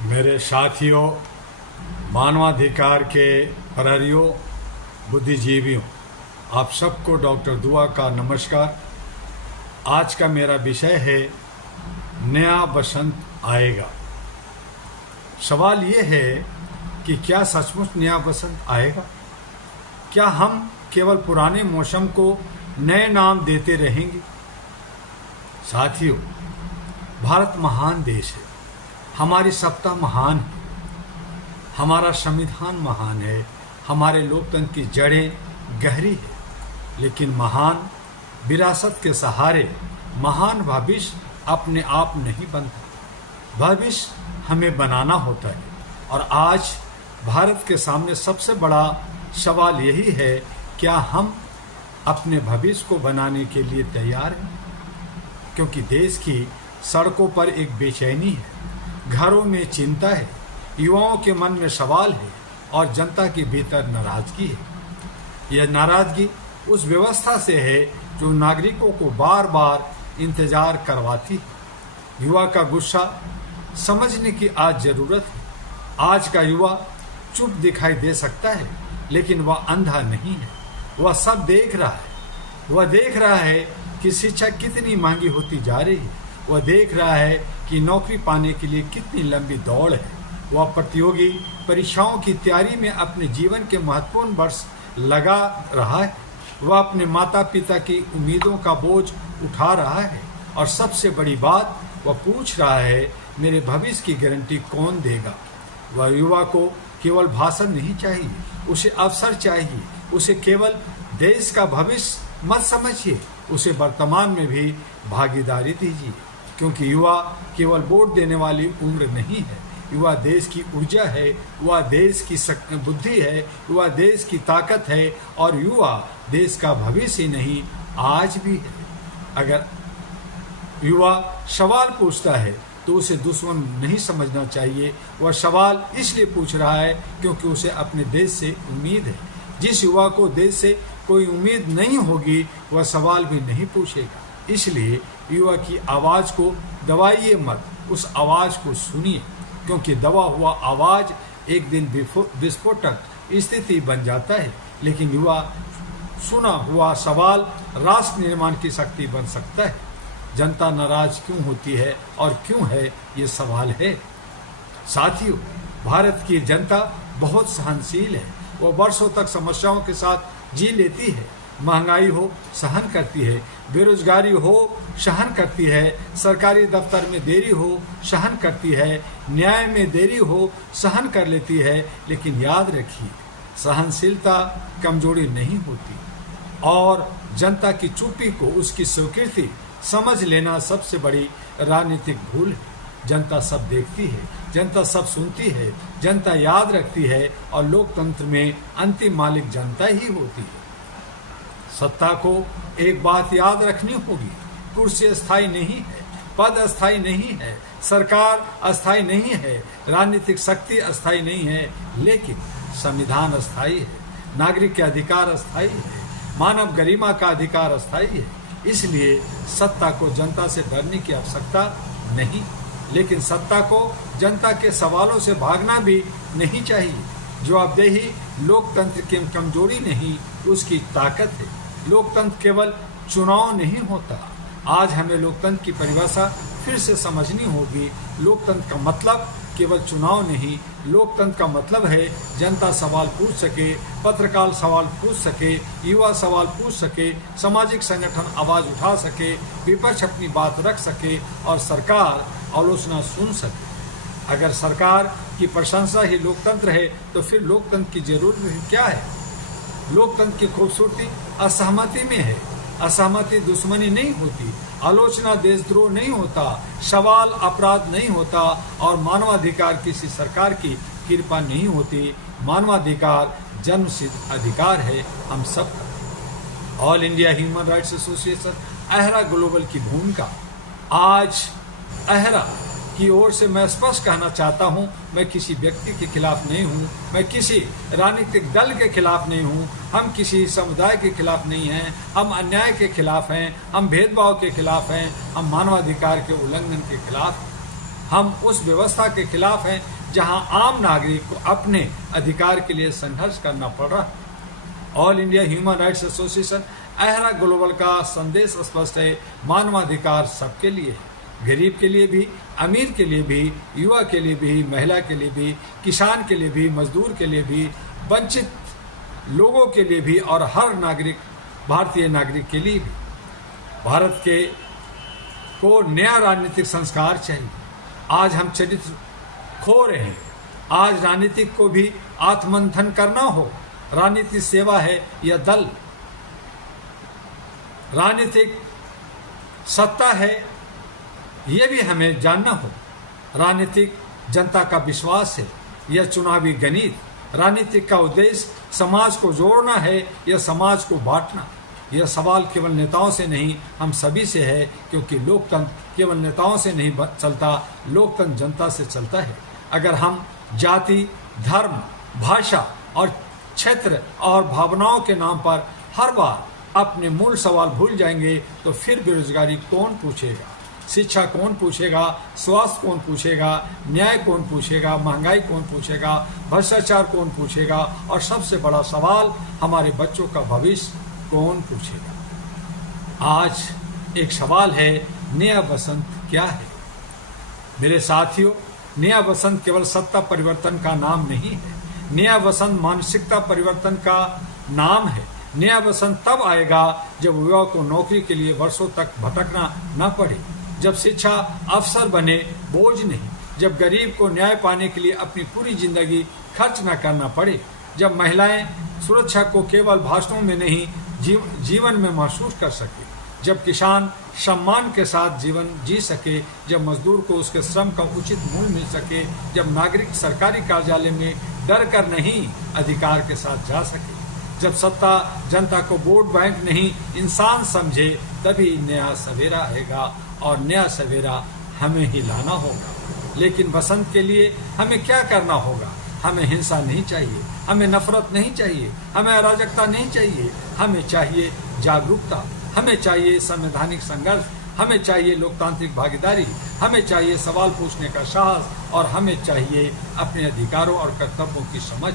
मेरे साथियों, मानवाधिकार के प्रहरियों, बुद्धिजीवियों, आप सबको डॉक्टर दुआ का नमस्कार। आज का मेरा विषय है नया बसंत आएगा। सवाल ये है कि क्या सचमुच नया बसंत आएगा? क्या हम केवल पुराने मौसम को नए नाम देते रहेंगे? साथियों, भारत महान देश है, हमारी सत्ता महान है, हमारा संविधान महान है, हमारे लोकतंत्र की जड़ें गहरी है, लेकिन महान विरासत के सहारे महान भविष्य अपने आप नहीं बनता। भविष्य हमें बनाना होता है। और आज भारत के सामने सबसे बड़ा सवाल यही है, क्या हम अपने भविष्य को बनाने के लिए तैयार हैं? क्योंकि देश की सड़कों पर एक बेचैनी है, घरों में चिंता है, युवाओं के मन में सवाल है और जनता के भीतर नाराजगी है। यह नाराजगी उस व्यवस्था से है जो नागरिकों को बार बार इंतजार करवाती है। युवा का गुस्सा समझने की आज जरूरत है। आज का युवा चुप दिखाई दे सकता है, लेकिन वह अंधा नहीं है। वह सब देख रहा है। वह देख रहा है कि शिक्षा कितनी महंगी होती जा रही है। वह देख रहा है कि नौकरी पाने के लिए कितनी लंबी दौड़ है। वह प्रतियोगी परीक्षाओं की तैयारी में अपने जीवन के महत्वपूर्ण वर्ष लगा रहा है। वह अपने माता पिता की उम्मीदों का बोझ उठा रहा है और सबसे बड़ी बात, वह पूछ रहा है, मेरे भविष्य की गारंटी कौन देगा? वह युवा को केवल भाषण नहीं चाहिए, उसे अवसर चाहिए। उसे केवल देश का भविष्य मत समझिए, उसे वर्तमान में भी भागीदारी दीजिए। क्योंकि युवा केवल वोट देने वाली उम्र नहीं है। युवा देश की ऊर्जा है, युवा देश की बुद्धि है, युवा देश की ताकत है और युवा देश का भविष्य ही नहीं, आज भी है। अगर युवा सवाल पूछता है तो उसे दुश्मन नहीं समझना चाहिए। वह सवाल इसलिए पूछ रहा है क्योंकि उसे अपने देश से उम्मीद है। जिस युवा को देश से कोई उम्मीद नहीं होगी, वह सवाल भी नहीं पूछेगा। इसलिए युवा की आवाज़ को दबाइए मत, उस आवाज़ को सुनिए, क्योंकि दबा हुआ आवाज़ एक दिन विस्फोटक स्थिति बन जाता है, लेकिन युवा सुना हुआ सवाल राष्ट्र निर्माण की शक्ति बन सकता है। जनता नाराज क्यों होती है और क्यों है, ये सवाल है। साथियों, भारत की जनता बहुत सहनशील है। वो वर्षों तक समस्याओं के साथ जी लेती है। महंगाई हो सहन करती है, बेरोजगारी हो सहन करती है, सरकारी दफ्तर में देरी हो सहन करती है, न्याय में देरी हो सहन कर लेती है। लेकिन याद रखिए, सहनशीलता कमजोरी नहीं होती और जनता की चुप्पी को उसकी स्वीकृति समझ लेना सबसे बड़ी राजनीतिक भूल है। जनता सब देखती है, जनता सब सुनती है, जनता याद रखती है और लोकतंत्र में अंतिम मालिक जनता ही होती है। सत्ता को एक बात याद रखनी होगी, कुर्सी अस्थायी नहीं है, पद अस्थायी नहीं है, सरकार अस्थायी नहीं है, राजनीतिक शक्ति अस्थायी नहीं है, लेकिन संविधान अस्थायी है, नागरिक के अधिकार अस्थायी है, मानव गरिमा का अधिकार अस्थायी है। इसलिए सत्ता को जनता से डरने की आवश्यकता नहीं, लेकिन सत्ता को जनता के सवालों से भागना भी नहीं चाहिए। जवाबदेही लोकतंत्र की कमजोरी नहीं, उसकी ताकत है। लोकतंत्र केवल चुनाव नहीं होता। आज हमें लोकतंत्र की परिभाषा फिर से समझनी होगी। लोकतंत्र का मतलब केवल चुनाव नहीं, लोकतंत्र का मतलब है जनता सवाल पूछ सके, पत्रकार सवाल पूछ सके, युवा सवाल पूछ सके, सामाजिक संगठन आवाज़ उठा सके, विपक्ष अपनी बात रख सके और सरकार आलोचना सुन सके। अगर सरकार की प्रशंसा ही लोकतंत्र है तो फिर लोकतंत्र की जरूरत क्या है? लोकतंत्र की खूबसूरती असहमति में है। असहमति दुश्मनी नहीं होती, आलोचना देशद्रोह नहीं होता, सवाल अपराध नहीं होता और मानवाधिकार किसी सरकार की कृपा नहीं होती। मानवाधिकार जन्मसिद्ध अधिकार है हम सबका। All India human rights association AHRA global की भूमिका। आज अहरा की ओर से मैं स्पष्ट कहना चाहता हूं, मैं किसी व्यक्ति के खिलाफ नहीं हूं, मैं किसी राजनीतिक दल के खिलाफ नहीं हूं, हम किसी समुदाय के खिलाफ नहीं हैं, हम अन्याय के खिलाफ हैं, हम भेदभाव के खिलाफ हैं, हम मानवाधिकार के उल्लंघन के खिलाफ हैं। हम उस व्यवस्था के खिलाफ हैं जहां आम नागरिक को अपने अधिकार के लिए संघर्ष करना पड़ रहा है। All India human rights association AHRA global का संदेश स्पष्ट है, मानवाधिकार सबके लिए है, गरीब के लिए भी, अमीर के लिए भी, युवा के लिए भी, महिला के लिए भी, किसान के लिए भी, मजदूर के लिए भी, वंचित लोगों के लिए भी और हर नागरिक, भारतीय नागरिक के लिए भी। भारत के को नया राजनीतिक संस्कार चाहिए। आज हम चरित्र खो रहे हैं। आज राजनीतिक को भी आत्ममंथन करना हो। राजनीतिक सेवा है या दल, राजनीतिक सत्ता है, ये भी हमें जानना हो। राजनीतिक जनता का विश्वास है या चुनावी गणित। राजनीतिक का उद्देश्य समाज को जोड़ना है या समाज को बांटना। यह सवाल केवल नेताओं से नहीं, हम सभी से है, क्योंकि लोकतंत्र केवल नेताओं से नहीं चलता, लोकतंत्र जनता से चलता है। अगर हम जाति, धर्म, भाषा और क्षेत्र और भावनाओं के नाम पर हर बार अपने मूल सवाल भूल जाएंगे तो फिर बेरोजगारी कौन पूछेगा, शिक्षा कौन पूछेगा, स्वास्थ्य कौन पूछेगा, न्याय कौन पूछेगा, महंगाई कौन पूछेगा, भ्रष्टाचार कौन पूछेगा और सबसे बड़ा सवाल हमारे बच्चों का भविष्य कौन पूछेगा। आज एक सवाल है, नया बसंत क्या है? मेरे साथियों, नया बसंत केवल सत्ता परिवर्तन का नाम नहीं है। नया बसंत मानसिकता परिवर्तन का नाम है। नया बसंत तब आएगा जब युवा को नौकरी के लिए वर्षों तक भटकना न पड़े, जब शिक्षा अवसर बने बोझ नहीं, जब गरीब को न्याय पाने के लिए अपनी पूरी जिंदगी खर्च न करना पड़े, जब महिलाएं सुरक्षा को केवल भाषणों में नहीं जीवन में महसूस कर सके, जब किसान सम्मान के साथ जीवन जी सके, जब मजदूर को उसके श्रम का उचित मूल्य मिल सके, जब नागरिक सरकारी कार्यालय में डर कर नहीं अधिकार के साथ जा सके, जब सत्ता जनता को वोट बैंक नहीं इंसान समझे, तभी नया सवेरा आएगा और नया सवेरा हमें ही लाना होगा। लेकिन बसंत के लिए हमें क्या करना होगा? हमें हिंसा नहीं चाहिए, हमें नफरत नहीं चाहिए, हमें अराजकता नहीं चाहिए, हमें चाहिए जागरूकता, हमें चाहिए संवैधानिक संघर्ष, हमें चाहिए लोकतांत्रिक भागीदारी, हमें चाहिए सवाल पूछने का साहस और हमें चाहिए अपने अधिकारों और कर्तव्यों की समझ।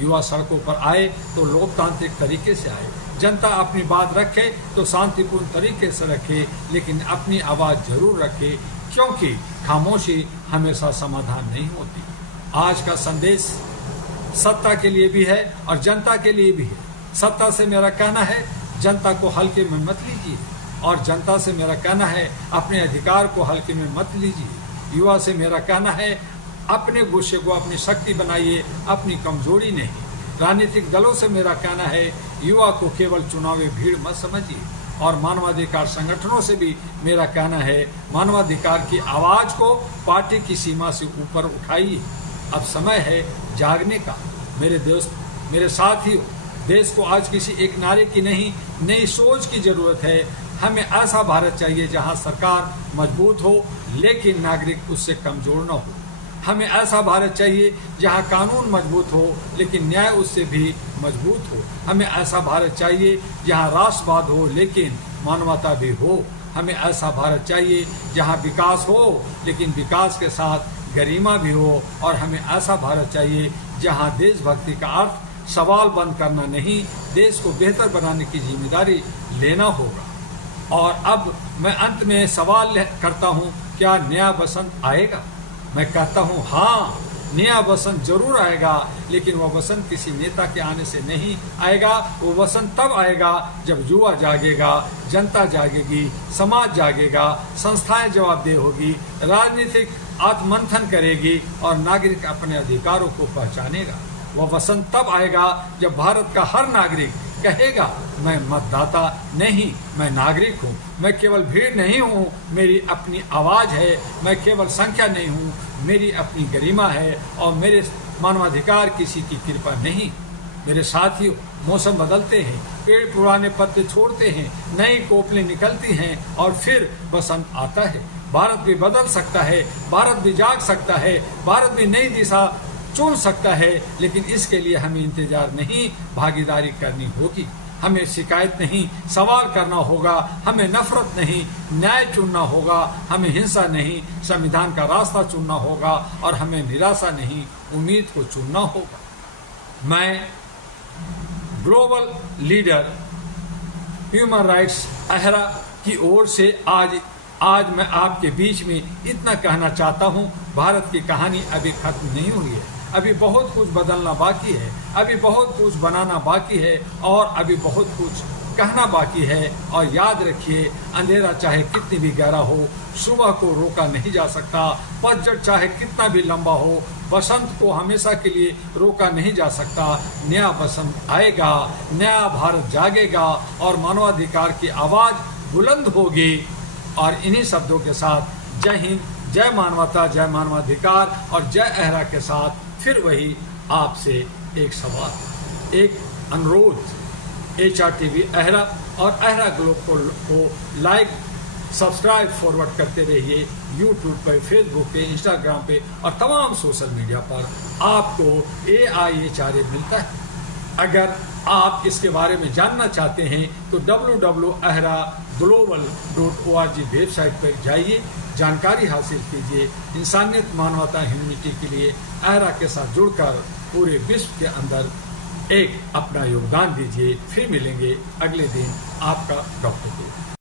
युवा सड़कों पर आए तो लोकतांत्रिक तरीके से आए, जनता अपनी बात रखे तो शांतिपूर्ण तरीके से रखे, लेकिन अपनी आवाज़ जरूर रखे, क्योंकि खामोशी हमेशा समाधान नहीं होती। आज का संदेश सत्ता के लिए भी है और जनता के लिए भी है। सत्ता से मेरा कहना है जनता को हल्के में मत लीजिए, और जनता से मेरा कहना है अपने अधिकार को हल्के में मत लीजिए। युवा से मेरा कहना है अपने गुस्से को अपनी शक्ति बनाइए, अपनी कमजोरी नहीं। राजनीतिक दलों से मेरा कहना है युवा को केवल चुनावी भीड़ मत समझिए, और मानवाधिकार संगठनों से भी मेरा कहना है मानवाधिकार की आवाज़ को पार्टी की सीमा से ऊपर उठाइए। अब समय है जागने का। मेरे दोस्त, मेरे साथियों, देश को आज किसी एक नारे की नहीं, नई सोच की जरूरत है। हमें ऐसा भारत चाहिए जहां सरकार मजबूत हो लेकिन नागरिक उससे कमजोर न हो। हमें ऐसा भारत चाहिए जहां कानून मजबूत हो लेकिन न्याय उससे भी मजबूत हो। हमें ऐसा भारत चाहिए जहां राष्ट्रवाद हो लेकिन मानवता भी हो। हमें ऐसा भारत चाहिए जहां विकास हो लेकिन विकास के साथ गरिमा भी हो। और हमें ऐसा भारत चाहिए जहां देशभक्ति का अर्थ सवाल बंद करना नहीं, देश को बेहतर बनाने की जिम्मेदारी लेना होगा। और अब मैं अंत में सवाल करता हूं, क्या नया बसंत आएगा? मैं कहता हूं हाँ, नया बसंत जरूर आएगा, लेकिन वह बसंत किसी नेता के आने से नहीं आएगा। वो बसंत तब आएगा जब युवा जागेगा, जनता जागेगी, समाज जागेगा, संस्थाएं जवाबदेह होगी, राजनीतिक आत्ममंथन करेगी और नागरिक अपने अधिकारों को पहचानेगा। वह बसंत तब आएगा जब भारत का हर नागरिक कहेगा मैं मतदाता नहीं, मैं नागरिक हूँ, मैं केवल भीड़ नहीं हूँ, मेरी अपनी आवाज़ है, मैं केवल संख्या नहीं हूँ, मेरी अपनी गरिमा है और मेरे मानवाधिकार किसी की कृपा नहीं। मेरे साथियों, मौसम बदलते हैं, पेड़ पुराने पत्ते छोड़ते हैं, नई कोपलें निकलती हैं और फिर बसंत आता है। भारत भी बदल सकता है, भारत भी जाग सकता है, भारत भी नई दिशा चुन सकता है, लेकिन इसके लिए हमें इंतजार नहीं, भागीदारी करनी होगी। हमें शिकायत नहीं, सवाल करना होगा, हमें नफरत नहीं, न्याय चुनना होगा, हमें हिंसा नहीं, संविधान का रास्ता चुनना होगा और हमें निराशा नहीं, उम्मीद को चुनना होगा। मैं ग्लोबल लीडर ह्यूमन राइट्स अहरा की ओर से आज मैं आपके बीच में इतना कहना चाहता हूं, भारत की कहानी अभी खत्म नहीं हुई है, अभी बहुत कुछ बदलना बाकी है, अभी बहुत कुछ बनाना बाकी है और अभी बहुत कुछ कहना बाकी है। और याद रखिए, अंधेरा चाहे कितनी भी गहरा हो, सुबह को रोका नहीं जा सकता, पतझड़ चाहे कितना भी लंबा हो, बसंत को हमेशा के लिए रोका नहीं जा सकता। नया बसंत आएगा, नया भारत जागेगा और मानवाधिकार की आवाज़ बुलंद होगी। और इन्हीं शब्दों के साथ जय हिंद, जय मानवता, जय मानवाधिकार और जय अहरा के साथ फिर वही आपसे एक सवाल, एक अनुरोध, HRTV अहरा और अहरा ग्लोब को लाइक, सब्सक्राइब, फॉरवर्ड करते रहिए। यूट्यूब पे, फेसबुक पे, इंस्टाग्राम पे और तमाम सोशल मीडिया पर आपको AIHRA मिलता है। अगर आप इसके बारे में जानना चाहते हैं तो www.ahraglobal.org वेबसाइट पर जाइए, जानकारी हासिल कीजिए। इंसानियत, मानवता, ह्यूमैनिटी के लिए अहरा के साथ जुड़कर पूरे विश्व के अंदर एक अपना योगदान दीजिए। फिर मिलेंगे अगले दिन, आपका डॉक्टर।